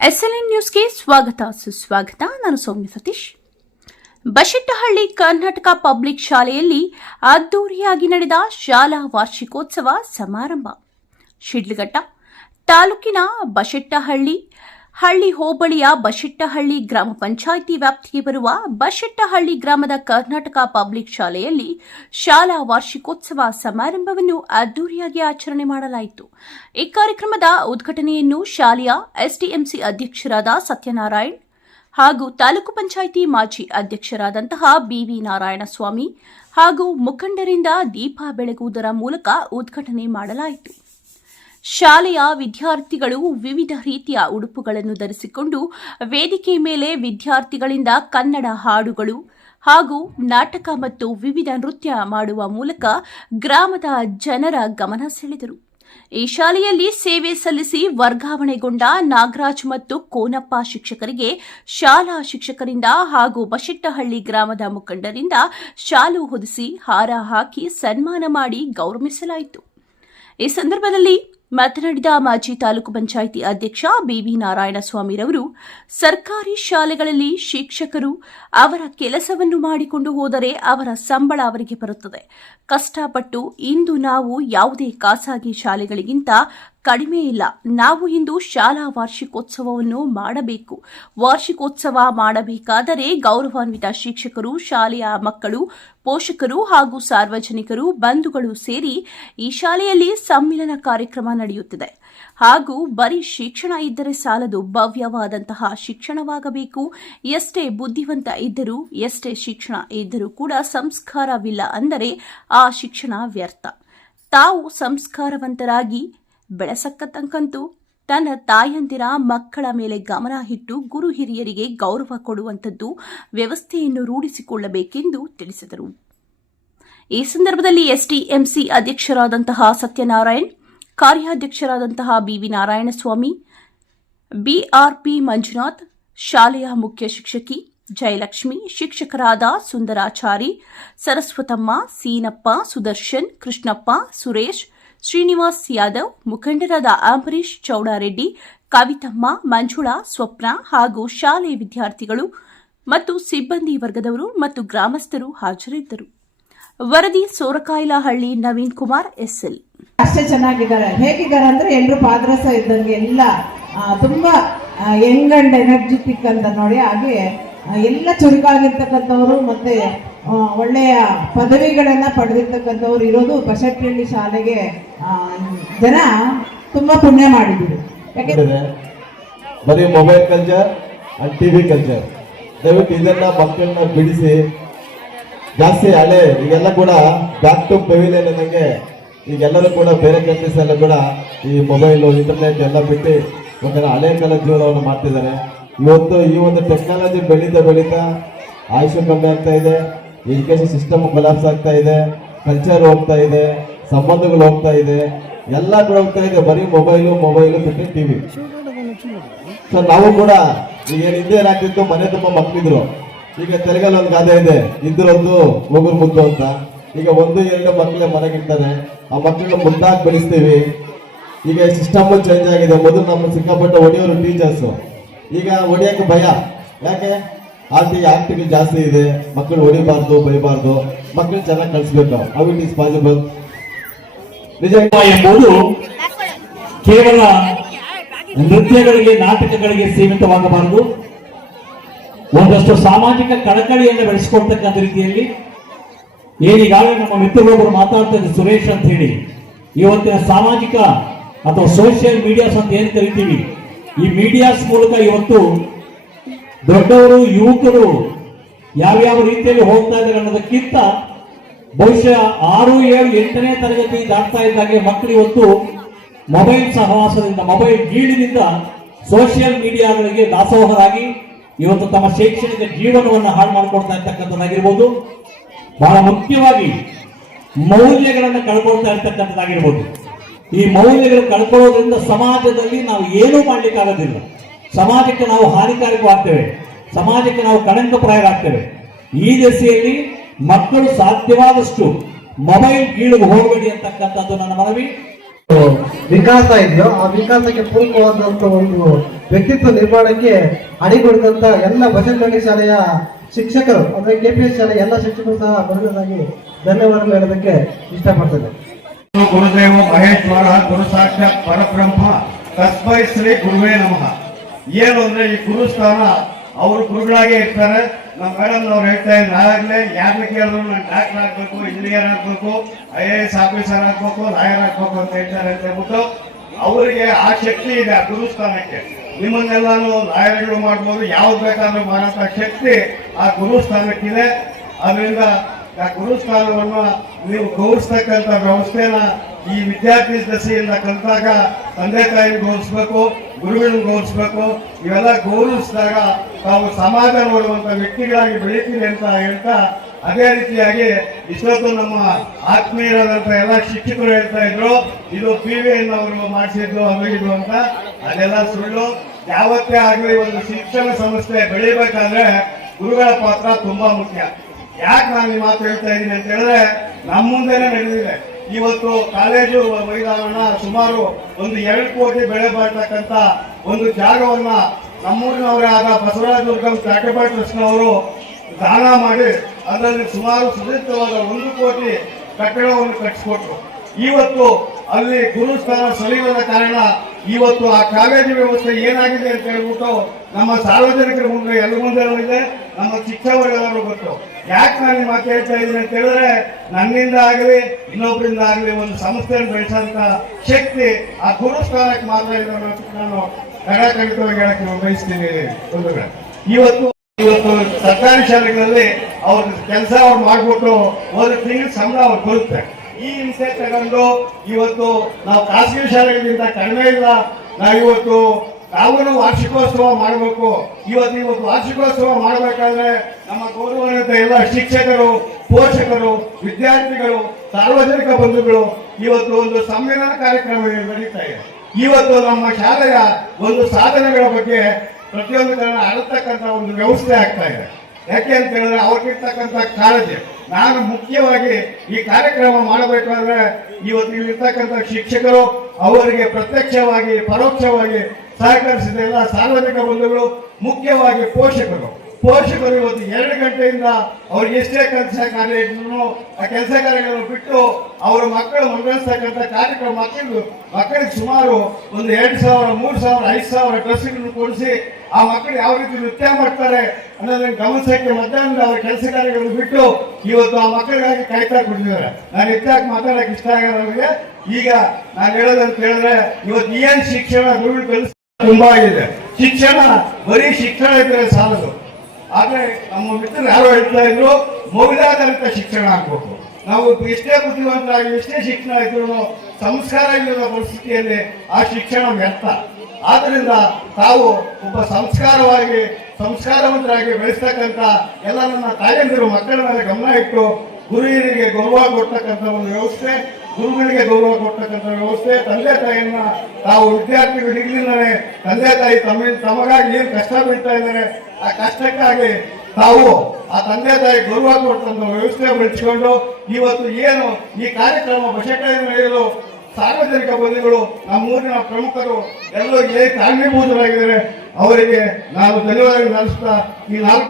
SLN ನ್ಯೂಸ್ಗೆ ಸ್ವಾಗತ ಸುಸ್ವಾಗತ. ನಾನು ಸೌಮ್ಯ ಸತೀಶ್. ಬಶೆಟ್ಟಹಳ್ಳಿ ಕರ್ನಾಟಕ ಪಬ್ಲಿಕ್ ಶಾಲೆಯಲ್ಲಿ ಅದ್ದೂರಿಯಾಗಿ ನಡೆದ ಶಾಲಾ ವಾರ್ಷಿಕೋತ್ಸವ ಸಮಾರಂಭ. ಶಿಡ್ಲಘಟ್ಟ ತಾಲೂಕಿನ ಬಶೆಟ್ಟಹಳ್ಳಿ ಹೋಬಳಿಯ ಬಶೆಟ್ಟಹಳ್ಳಿ ಗ್ರಾಮ ಪಂಚಾಯಿತಿ ವ್ಯಾಪ್ತಿಗೆ ಬರುವ ಬಶೆಟ್ಟಹಳ್ಳಿ ಗ್ರಾಮದ ಕರ್ನಾಟಕ ಪಬ್ಲಿಕ್ ಶಾಲೆಯಲ್ಲಿ ಶಾಲಾ ವಾರ್ಷಿಕೋತ್ಸವ ಸಮಾರಂಭವನ್ನು ಅದ್ದೂರಿಯಾಗಿ ಆಚರಣೆ ಮಾಡಲಾಯಿತು. ಈ ಕಾರ್ಯಕ್ರಮದ ಉದ್ಘಾಟನೆಯನ್ನು ಶಾಲೆಯ ಎಸ್ಡಿಎಂಸಿ ಅಧ್ಯಕ್ಷರಾದ ಸತ್ಯನಾರಾಯಣ್ ಹಾಗೂ ತಾಲೂಕು ಪಂಚಾಯಿತಿ ಮಾಜಿ ಅಧ್ಯಕ್ಷರಾದಂತಹ ಬಿವಿ ನಾರಾಯಣಸ್ವಾಮಿ ಹಾಗೂ ಮುಖಂಡರಿಂದ ದೀಪ ಬೆಳಗುವುದರ ಮೂಲಕ ಉದ್ಘಾಟನೆ ಮಾಡಲಾಯಿತು. ಶಾಲೆಯ ವಿದ್ಯಾರ್ಥಿಗಳು ವಿವಿಧ ರೀತಿಯ ಉಡುಪುಗಳನ್ನು ಧರಿಸಿಕೊಂಡು ವೇದಿಕೆ ಮೇಲೆ ವಿದ್ಯಾರ್ಥಿಗಳಿಂದ ಕನ್ನಡ ಹಾಡುಗಳು ಹಾಗೂ ನಾಟಕ ಮತ್ತು ವಿವಿಧ ನೃತ್ಯ ಮಾಡುವ ಮೂಲಕ ಗ್ರಾಮದ ಜನರ ಗಮನ ಸೆಳೆದರು. ಈ ಶಾಲೆಯಲ್ಲಿ ಸೇವೆ ಸಲ್ಲಿಸಿ ವರ್ಗಾವಣೆಗೊಂಡ ನಾಗರಾಜ್ ಮತ್ತು ಕೋನಪ್ಪ ಶಿಕ್ಷಕರಿಗೆ ಶಾಲಾ ಶಿಕ್ಷಕರಿಂದ ಹಾಗೂ ಬಶೆಟ್ಟಹಳ್ಳಿ ಗ್ರಾಮದ ಮುಖಂಡರಿಂದ ಶಾಲು ಹೊದಿಸಿ ಹಾರ ಹಾಕಿ ಸನ್ಮಾನ ಮಾಡಿ ಗೌರವಿಸಲಾಯಿತು. ಈ ಸಂದರ್ಭದಲ್ಲಿ ಮಾತನಾಡಿದ ಮಾಜಿ ತಾಲೂಕು ಪಂಚಾಯಿತಿ ಅಧ್ಯಕ್ಷ ಬಿವಿ ನಾರಾಯಣಸ್ವಾಮಿರವರು, ಸರ್ಕಾರಿ ಶಾಲೆಗಳಲ್ಲಿ ಶಿಕ್ಷಕರು ಅವರ ಕೆಲಸವನ್ನು ಮಾಡಿಕೊಂಡು ಹೋದರೆ ಅವರ ಸಂಬಳ ಅವರಿಗೆ ಬರುತ್ತದೆ. ಕಷ್ಟಪಟ್ಟು ಇಂದು ನಾವು ಯಾವುದೇ ಖಾಸಗಿ ಶಾಲೆಗಳಿಗಿಂತ ಕಡಿಮೆ ಇಲ್ಲ. ನಾವು ಇಂದು ಶಾಲಾ ವಾರ್ಷಿಕೋತ್ಸವವನ್ನು ಮಾಡಬೇಕು. ವಾರ್ಷಿಕೋತ್ಸವ ಮಾಡಬೇಕಾದರೆ ಗೌರವಾನ್ವಿತ ಶಿಕ್ಷಕರು, ಶಾಲೆಯ ಮಕ್ಕಳು, ಪೋಷಕರು ಹಾಗೂ ಸಾರ್ವಜನಿಕರು, ಬಂಧುಗಳು ಸೇರಿ ಈ ಶಾಲೆಯಲ್ಲಿ ಸಮ್ಮಿಲನ ಕಾರ್ಯಕ್ರಮ ನಡೆಯುತ್ತಿದೆ. ಹಾಗೂ ಬರೀ ಶಿಕ್ಷಣ ಇದ್ದರೆ ಸಾಲದು, ಭವ್ಯವಾದಂತಹ ಶಿಕ್ಷಣವಾಗಬೇಕು. ಎಷ್ಟೇ ಬುದ್ಧಿವಂತ ಇದ್ದರೂ, ಎಷ್ಟೇ ಶಿಕ್ಷಣ ಇದ್ದರೂ ಕೂಡ ಸಂಸ್ಕಾರವಿಲ್ಲ ಅಂದರೆ ಆ ಶಿಕ್ಷಣ ವ್ಯರ್ಥ. ತಾವು ಸಂಸ್ಕಾರವಂತರಾಗಿ ಬೆಳೆಸಕ್ಕಂತೂ ತನ್ನ ತಾಯಂದಿರ ಮಕ್ಕಳ ಮೇಲೆ ಗಮನ ಇಟ್ಟು ಗುರು ಹಿರಿಯರಿಗೆ ಗೌರವ ಕೊಡುವಂಥದ್ದು ವ್ಯವಸ್ಥೆಯನ್ನು ರೂಢಿಸಿಕೊಳ್ಳಬೇಕೆಂದು ತಿಳಿಸಿದರು. ಈ ಸಂದರ್ಭದಲ್ಲಿ ಎಸ್ಡಿಎಂಸಿ ಅಧ್ಯಕ್ಷರಾದಂತಹ ಸತ್ಯನಾರಾಯಣ್, ಕಾರ್ಯಾಧ್ಯಕ್ಷರಾದಂತಹ ಬಿವಿ ನಾರಾಯಣಸ್ವಾಮಿ, ಬಿಆರ್ಪಿ ಮಂಜುನಾಥ್, ಶಾಲೆಯ ಮುಖ್ಯ ಶಿಕ್ಷಕಿ ಜಯಲಕ್ಷ್ಮಿ, ಶಿಕ್ಷಕರಾದ ಸುಂದರಾಚಾರಿ, ಸರಸ್ವತಮ್ಮ, ಸೀನಪ್ಪ, ಸುದರ್ಶನ್, ಕೃಷ್ಣಪ್ಪ, ಸುರೇಶ್, ಶ್ರೀನಿವಾಸ್ ಯಾದವ್, ಮುಖಂಡರಾದ ಅಂಬರೀಶ್ ಚೌಡಾರೆಡ್ಡಿ, ಕವಿತಮ್ಮ, ಮಂಜುಳಾ, ಸ್ವಪ್ನ ಹಾಗೂ ಶಾಲೆ ವಿದ್ಯಾರ್ಥಿಗಳು ಮತ್ತು ಸಿಬ್ಬಂದಿ ವರ್ಗದವರು ಮತ್ತು ಗ್ರಾಮಸ್ಥರು ಹಾಜರಿದ್ದರು. ವರದಿ ಸೋರಕಾಯಿಲಹಳ್ಳಿ ನವೀನ್ ಕುಮಾರ್, ಎಸ್ಎಲ್. ಅಷ್ಟೇ ಚೆನ್ನಾಗಿದ್ದಾರೆ. ಹೇಗಿದ್ದಾರೆ ಅಂದ್ರೆ ಎಲ್ಲರೂ ಪಾದರಸ ಇದ್ದಂಗೆ, ಎಲ್ಲ ತುಂಬಾ ಯಂಗ್ ಅಂಡ್ ಎನರ್ಜೆಟಿಕ್ ಅಂತ ನೋಡಿ. ಹಾಗೆ ಎಲ್ಲ ಚುರುಕಾಗಿರ್ತಕ್ಕಂಥವ್ರು ಮತ್ತೆ ಒಳ್ಳೆಯ ಪದವಿಗಳನ್ನ ಪಡೆದಿರ್ತಕ್ಕಂಥವ್ರು ಇರೋದು ಬಶೆಟ್ಟಹಳ್ಳಿ ಶಾಲೆಗೆ ಜನ ತುಂಬಾ ಪುಣ್ಯ ಮಾಡಿದ್ರು. ಯಾಕೆಂದ್ರೆ ಬರೀ mobile culture and TV culture, ದಯವಿಟ್ಟು ಇದನ್ನ ಮಕ್ಕಳನ್ನ ಬಿಡಿಸಿ ಜಾಸ್ತಿ ಹಳೆ ಈಗೆಲ್ಲ ಕೂಡ ಬ್ಯಾಕ್ ಟು ಪೆವಿಲಿಯನ್ ಅನ್ನಂಗೆ ಈಗೆಲ್ಲರೂ ಕೂಡ ಬೇರೆ ಕಂಟ್ರೀಸ್ ಎಲ್ಲ ಕೂಡ ಈ ಮೊಬೈಲು, ಇಂಟರ್ನೆಟ್ ಎಲ್ಲ ಬಿಟ್ಟು ಒಂಥರ ಹಳೆ ಕಾಲದ ಜೀವನವನ್ನು ಮಾಡ್ತಿದ್ದಾರೆ. ಇವತ್ತು ಈ ಒಂದು ಟೆಕ್ನಾಲಜಿ ಬೆಳೀತಾ ಆಯುಷ್ಯ ಕಮ್ಮಿ ಆಗ್ತಾ ಇದೆ, ಎಜುಕೇಶನ್ ಸಿಸ್ಟಮ್ ಕೊಲಾಪ್ಸ್ ಆಗ್ತಾ ಇದೆ, ಕಲ್ಚರ್ ಹೋಗ್ತಾ ಇದೆ, ಸಂಬಂಧಗಳು ಹೋಗ್ತಾ ಇದೆ, ಎಲ್ಲ ಕೂಡ ಹೋಗ್ತಾ ಇದೆ. ಬರೀ ಮೊಬೈಲು ಬಿಟ್ಟು ಟಿವಿ. ಸೊ ನಾವು ಕೂಡ ಈಗ ಹಿಂದೆ ಏನಾಗ್ತಿತ್ತು, ಮನೆ ತುಂಬ ಮಕ್ಕಳಿದ್ರು. ಈಗ ತೆಲುಗಲ್ಲಿ ಒಂದು ಗಾದೆ ಇದೆ, ಇದ್ರೊಂದು ಮುಗುರು ಮುದ್ದು ಅಂತ. ಈಗ 1-2 ಮಕ್ಕಳೇ ಮನೆಗಿರ್ತಾರೆ, ಆ ಮಕ್ಕಳನ್ನ ಮುದ್ದಾಗಿ ಬೆಳೆಸ್ತೀವಿ. ಈಗ ಸಿಸ್ಟಮ್ ಚೇಂಜ್ ಆಗಿದೆ. ಮೊದಲು ನಮ್ಮ ಸಿಕ್ಕಾಪಟ್ಟೆ ಹೊಡೆಯೋರು ಟೀಚರ್ಸು, ಈಗ ಹೊಡಿಯೋಕೆ ಭಯ. ಯಾಕೆ? ಆಕ್ಟಿವ್ ಜಾಸ್ತಿ ಇದೆ. ಮಕ್ಕಳು ಹೊಡಿಬಾರ್ದು, ಬೈಬಾರ್ದು, ಮಕ್ಕಳು ಚೆನ್ನಾಗಿ ಕಳಿಸ್ಬೇಕು. How it is possible? ನಿಜ ಎಂಬುದು ಕೇವಲ ನೃತ್ಯಗಳಿಗೆ, ನಾಟಕಗಳಿಗೆ ಸೀಮಿತವಾಗಬಾರದು. ಒಂದಷ್ಟು ಸಾಮಾಜಿಕ ಕಳಕಳಿಯನ್ನು ಬೆಳೆಸಿಕೊಳ್ತಕ್ಕಂಥ ರೀತಿಯಲ್ಲಿ ಏನೀಗಾಗಲೇ ನಮ್ಮ ಮಿತ್ರರೊಬ್ಬರು ಮಾತಾಡ್ತಾ ಇದ್ದಾರೆ, ಸುರೇಶ್ ಅಂತ ಹೇಳಿ, ಇವತ್ತಿನ ಸಾಮಾಜಿಕ ಅಥವಾ ಸೋಷಿಯಲ್ ಮೀಡಿಯಾಸ್ ಅಂತ ಏನು ಕರಿತೀವಿ, ಈ ಮೀಡಿಯಾಸ್ ಮೂಲಕ ಇವತ್ತು ದೊಡ್ಡವರು, ಯುವಕರು ಯಾವ್ಯಾವ ರೀತಿಯಲ್ಲಿ ಹೋಗ್ತಾ ಇದ್ದಾರೆ ಅನ್ನೋದಕ್ಕಿಂತ ಬಹುಶಃ 6, 7, 8ನೇ ತರಗತಿ ದಾಟ್ತಾ ಇದ್ದಾಗೆ ಮಕ್ಕಳು ಇವತ್ತು ಮೊಬೈಲ್ ಸಹವಾಸದಿಂದ, ಮೊಬೈಲ್ ಗೀಳಿನಿಂದ ಸೋಷಿಯಲ್ ಮೀಡಿಯಾಗಳಿಗೆ ದಾಸೋಹರಾಗಿ ಇವತ್ತು ತಮ್ಮ ಶೈಕ್ಷಣಿಕ ಜೀವನವನ್ನು ಹಾಳು ಮಾಡಿಕೊಡ್ತಾ ಇರ್ತಕ್ಕಂಥದ್ದಾಗಿರ್ಬೋದು. ಬಹಳ ಮುಖ್ಯವಾಗಿ ಮೌಲ್ಯಗಳನ್ನು ಕಳ್ಕೊಳ್ತಾ ಇರ್ತಕ್ಕಂಥದ್ದಾಗಿರ್ಬೋದು. ಈ ಮೌಲ್ಯಗಳು ಕಳ್ಕೊಳ್ಳೋದ್ರಿಂದ ಸಮಾಜದಲ್ಲಿ ನಾವು ಏನೂ ಮಾಡ್ಲಿಕ್ಕಾಗೋದಿಲ್ಲ. ಸಮಾಜಕ್ಕೆ ನಾವು ಹಾನಿಕಾರಕವಾಗ್ತೇವೆ, ಸಮಾಜಕ್ಕೆ ನಾವು ಕಳಂಕಪ್ರಾಯರಾಗ್ತೇವೆ. ಈ ದಿಸೆಯಲ್ಲಿ ಮಕ್ಕಳು ಸಾಧ್ಯವಾದಷ್ಟು ಮೊಬೈಲ್ ಗೀಳಿಗೆ ಹೋಗಬೇಡಿ ಅಂತಕ್ಕಂಥದ್ದು ನನ್ನ ಮನವಿ. ವಿಕಾಸ ಇದೆಯೋ ಆ ವಿಕಾಸಕ್ಕೆ ಪೂರಕವಾದಂತ ಒಂದು ವ್ಯಕ್ತಿತ್ವ ನಿರ್ಮಾಣಕ್ಕೆ ಅಡಿಗೊಡಿದಂತ ಎಲ್ಲ ಬಸವನಹಳ್ಳಿ ಶಾಲೆಯ ಶಿಕ್ಷಕರು ಅಂದ್ರೆ KPS ಶಾಲೆಯ ಎಲ್ಲ ಶಿಕ್ಷಕರು ಸಹ ಬರುವುದಾಗಿ ಧನ್ಯವಾದಗಳು ಹೇಳೋದಕ್ಕೆ ಇಷ್ಟಪಡ್ತೇನೆ. ಗುರುದೇವ ಮಹೇಶ್ವರ ಗುರು ಸಾಕ್ಷಾತ್ ಪರಬ್ರಹ್ಮ ತಸ್ಮೈ ಶ್ರೀ ಗುರುವೇ ನಮಃ. ಏನು ಅಂದ್ರೆ ಈ ಗುರುಸ್ಥಾನ ಅವರು ಗುರುಗಳಾಗೇ ಇರ್ತಾರೆ. ನಮ್ಮ ಮೇಡಮ್ ಅವ್ರು ಹೇಳ್ತಾ ಇದ್ದಾರೆ, ನಾವಾಗಲೇ ಯಾರನ್ನ ಕೇಳಿದ್ರು ನಾನು ಡಾಕ್ಟರ್ ಆಗ್ಬೇಕು, ಇಂಜಿನಿಯರ್ ಆಗ್ಬೇಕು, IAS ಆಫೀಸರ್ ಆಗ್ಬೇಕು, ಲಾಯರ್ ಆಗ್ಬೇಕು ಅಂತ ಹೇಳ್ತಾರೆ ಅಂತ ಹೇಳ್ಬಿಟ್ಟು ಅವರಿಗೆ ಆ ಶಕ್ತಿ ಇದೆ ಆ ಗುರುಸ್ಥಾನಕ್ಕೆ. ನಿಮ್ಮನ್ನೆಲ್ಲಾನು ಲಾಯರ್ಗಳು ಮಾಡ್ಬೋದು, ಯಾವ್ದು ಬೇಕಾದ್ರೂ ಮಾಡೋಂಥ ಶಕ್ತಿ ಆ ಗುರುಸ್ಥಾನಕ್ಕಿದೆ. ಅದರಿಂದ ಆ ಗುರುಸ್ಥಾನವನ್ನು ನೀವು ಗೌರವಿಸ್ತಕ್ಕಂಥ ವ್ಯವಸ್ಥೆನ ಈ ವಿದ್ಯಾರ್ಥಿ ದಶೆಯಿಂದ ಕಲಿತಾಗ ತಂದೆ ತಾಯಿನ ಗೌರವಿಸ್ಬೇಕು, ಗುರುಗಳನ್ನ ಗೌರವಿಸ್ಬೇಕು. ಇವೆಲ್ಲ ಗೌರವಿಸಿದಾಗ ತಾವು ಸಮಾಜ ನೋಡುವಂತ ವ್ಯಕ್ತಿಗಳಾಗಿ ಬೆಳೀತೀವಿ ಅಂತ ಹೇಳ್ತಾ, ಅದೇ ರೀತಿಯಾಗಿ ಇಷ್ಟೊತ್ತು ನಮ್ಮ ಆತ್ಮೀಯರಾದಂಥ ಎಲ್ಲ ಶಿಕ್ಷಕರು ಹೇಳ್ತಾ ಇದ್ರು ಇದು PVN ಅವರು ಮಾಡಿಸಿದ್ದು ಅದು ಇದು ಅಂತ. ಅದೆಲ್ಲ ಸುಳ್ಳು. ಯಾವತ್ತೇ ಆಗಲಿ ಒಂದು ಶಿಕ್ಷಣ ಸಂಸ್ಥೆ ಬೆಳಿಬೇಕಾದ್ರೆ ಗುರುಗಳ ಪಾತ್ರ ತುಂಬಾ ಮುಖ್ಯ. ಯಾಕೆ ನಾನು ಈ ಮಾತು ಹೇಳ್ತಾ ಇದ್ದೀನಿ ಅಂತ ಹೇಳಿದ್ರೆ, ನಮ್ಮ ಮುಂದೆನೆ ನಡೆದಿದೆ. ಇವತ್ತು ಕಾಲೇಜು ಮೈದಾನ ಸುಮಾರು ಒಂದು 2 ಕೋಟಿ ಬೆಳೆ ಬಾಳ್ತಕ್ಕಂಥ ಒಂದು ಜಾಗವನ್ನ ನಮ್ಮೂರಿನವರೇ ಆದ ಬಸವರಾಜ ದುರ್ಗಂ ಚಾರಿಟಬಲ್ ಟ್ರಸ್ಟ್ನವರು ದಾನ ಮಾಡಿ ಅದರಲ್ಲಿ ಸುಮಾರು ಸುಸಜ್ಜಿತವಾದ 1 ಕೋಟಿ ಕಟ್ಟಡವನ್ನು ಕಟ್ಟಿಸಿಕೊಟ್ರು. ಇವತ್ತು ಅಲ್ಲಿ ಗುರುಸ್ಥಾನ ಸರಿಯಾದ ಕಾರಣ ಇವತ್ತು ಆ ಕಾಲೇಜು ವ್ಯವಸ್ಥೆ ಏನಾಗಿದೆ ಅಂತ ಹೇಳ್ಬಿಟ್ಟು ನಮ್ಮ ಸಾರ್ವಜನಿಕರ ಮುಂದೆ ಎಲ್ಲ ಮುಂದೆ ಇದೆ, ನಮ್ಮ ಶಿಕ್ಷಕರೆಲ್ಲರೂ ಗೊತ್ತು. ಯಾಕೆ ನಾನು ಈ ಮಾತು ಹೇಳ್ತಾ ಇದ್ದೀನಿ ಅಂತ ಹೇಳಿದ್ರೆ, ನನ್ನಿಂದ ಆಗಲಿ ಇನ್ನೊಬ್ಬರಿಂದ ಆಗಲಿ ಒಂದು ಸಂಸ್ಥೆಯನ್ನು ಬೆಳೆಸೋಂಥ ಶಕ್ತಿ ಆ ಗುರುಸ್ಥಾನಕ್ಕೆ ಮಾತ್ರ ಇದೆ ಅನ್ನೋದು ನಾನು ಖಂಡಿತವಾಗಿ ಹೇಳಕ್ಕೆ ಬಯಸ್ತೀನಿ. ಇವತ್ತು ಸರ್ಕಾರಿ ಶಾಲೆಗಳಲ್ಲಿ ಅವ್ರ ಕೆಲಸ ಅವ್ರು ಮಾಡ್ಬಿಟ್ಟು ಒಂದು ತಿಂಗಳ ಸಂಬಳ ಅವ್ರು ಬರುತ್ತೆ. ಈ ಹಿಂಸೆ ತಗೊಂಡು ಇವತ್ತು ನಾವು ಖಾಸಗಿ ಶಾಲೆಗಳಿಂದ ಕಡಿಮೆ ಇಲ್ಲ, ನಾವಿವತ್ತು ನಾವು ವಾರ್ಷಿಕೋತ್ಸವ ಮಾಡಬೇಕು. ಇವತ್ತು ವಾರ್ಷಿಕೋತ್ಸವ ಮಾಡಬೇಕಾದ್ರೆ ನಮ್ಮ ಗೌರವಾನ್ವಿತ ಎಲ್ಲ ಶಿಕ್ಷಕರು, ಪೋಷಕರು, ವಿದ್ಯಾರ್ಥಿಗಳು, ಸಾರ್ವಜನಿಕ ಬಂಧುಗಳು ಇವತ್ತು ಒಂದು ಸಂವಿಧಾನ ಕಾರ್ಯಕ್ರಮ ನಡೀತಾ ಇದೆ. ಇವತ್ತು ನಮ್ಮ ಶಾಲೆಯ ಒಂದು ಸಾಧನೆಗಳ ಬಗ್ಗೆ ಪ್ರತಿಯೊಂದು ಕಾರಣ ಅಳತಕ್ಕಂಥ ಒಂದು ವ್ಯವಸ್ಥೆ ಆಗ್ತಾ ಇದೆ. ಯಾಕೆ ಅಂತ ಹೇಳಿದ್ರೆ ಅವ್ರಿಗಿರ್ತಕ್ಕಂಥ ಕಾಳಜಿ. ನಾನು ಮುಖ್ಯವಾಗಿ ಈ ಕಾರ್ಯಕ್ರಮ ಮಾಡಬೇಕಾದ್ರೆ ಇವತ್ತು ಇಲ್ಲಿರ್ತಕ್ಕಂಥ ಶಿಕ್ಷಕರು ಅವರಿಗೆ ಪ್ರತ್ಯಕ್ಷವಾಗಿ ಪರೋಕ್ಷವಾಗಿ ಸಹಕರಿಸಿದ ಎಲ್ಲ ಸಾರ್ವಜನಿಕ ಬಂಧುಗಳು, ಮುಖ್ಯವಾಗಿ ಪೋಷಕರು ಇವತ್ತು 2 ಗಂಟೆಯಿಂದ ಅವ್ರಿಗೆ ಎಷ್ಟೇ ಕೆಲಸ ಕಾರ್ಯ ಇದ್ರು ಆ ಕೆಲಸ ಕಾರ್ಯಗಳನ್ನು ಬಿಟ್ಟು ಅವರ ಮಕ್ಕಳು ಮನಗಣಿಸ್ತಕ್ಕಂಥ ಕಾರ್ಯಕ್ರಮ ಮಕ್ಕಳಿಗೆ ಸುಮಾರು ಒಂದು 2,000, 3,000, 5,000 ಡ್ರೆಸ್ಗಳನ್ನು ಕೊಡಿಸಿ ಆ ಮಕ್ಕಳು ಯಾವ ರೀತಿ ನೃತ್ಯ ಮಾಡ್ತಾರೆ ಅನ್ನೋದನ್ನ ಗಮನಿಸಕ್ಕೆ ಮಧ್ಯಾಹ್ನದ ಅವರ ಕೆಲಸ ಕಾರ್ಯಗಳನ್ನು ಬಿಟ್ಟು ಇವತ್ತು ಆ ಮಕ್ಕಳಿಗಾಗಿ ಕಾಯ್ತಾ ಕೊಟ್ಟಿದ್ದಾರೆ. ನಾನು ಹೆಚ್ಚಾಗಿ ಮಾತಾಡಕ್ಕೆ ಇಷ್ಟ ಆಗೋರಿಗೆ ಈಗ ನಾನು ಹೇಳೋದಂತ ಹೇಳಿದ್ರೆ, ಇವತ್ತು ಏನ್ ಶಿಕ್ಷಣ ಗುರುಗಳು ಕಲಿಸ ತುಂಬಾ ಆಗಿದೆ. ಶಿಕ್ಷಣ ಬರೀ ಶಿಕ್ಷಣ ಇದ್ರೆ ಸಾಲದು. ಆದ್ರೆ ನಮ್ಮ ಮಿತ್ರರು ಯಾರೋ ಹೇಳ್ತಾ ಇದ್ರು ಮೌಲ್ಯಾಧಾರಿತ ಶಿಕ್ಷಣ ಆಗ್ಬೇಕು. ನಾವು ಎಷ್ಟೇ ಬುದ್ಧಿವಂತರಾಗಿ ಎಷ್ಟೇ ಶಿಕ್ಷಣ ಇದ್ರು ಸಂಸ್ಕಾರ ಇಲ್ಲದ ಪರಿಸ್ಥಿತಿಯಲ್ಲಿ ಆ ಶಿಕ್ಷಣ ವ್ಯರ್ಥ. ಆದ್ರಿಂದ ತಾವು ಒಬ್ಬ ಸಂಸ್ಕಾರವಂತರಾಗಿ ಬೆಳೆಸ್ತಕ್ಕಂಥ ಎಲ್ಲ ನನ್ನ ತಾಯಂದಿರು ಮಕ್ಕಳ ಮೇಲೆ ಗಮನ ಇಟ್ಟು ಗುರು ಹಿರಿಯರಿಗೆ ಗೌರವ ಕೊಡ್ತಕ್ಕಂಥ ಒಂದು ವ್ಯವಸ್ಥೆ, ಗುರುಗಳಿಗೆ ಗೌರವ ಕೊಡ್ತಕ್ಕಂಥ ವ್ಯವಸ್ಥೆ, ತಂದೆ ತಾಯಿಯನ್ನ ತಾವು ವಿದ್ಯಾರ್ಥಿಗಳು ಈಗಲಿಂದಲೇ ತಂದೆ ತಾಯಿ ತಮಗಾಗಿ ಏನು ಕಷ್ಟ ಬೀಳ್ತಾ ಇದ್ದಾರೆ ಆ ಕಷ್ಟಕ್ಕಾಗಿ ತಾವು ಆ ತಂದೆ ತಾಯಿ ಗೌರವ ಕೊಡ್ತಕ್ಕಂಥ ವ್ಯವಸ್ಥೆ ಬೆಳೆಸಿಕೊಂಡು ಇವತ್ತು ಏನು ಈ ಕಾರ್ಯಕ್ರಮ ಬಸವಕಲ್ಯಾಣ ನಡೆಯಲು ಸಾರ್ವಜನಿಕ ಬಂಧುಗಳು, ನಮ್ಮೂರಿನ ಪ್ರಮುಖರು ಎಲ್ಲರೂ ಕಾರಣೀಭೂತರಾಗಿದ್ದಾರೆ. ಅವರಿಗೆ ನಾನು ಧನ್ಯವಾದ ನಡೆಸ್ತಾ ಈ 4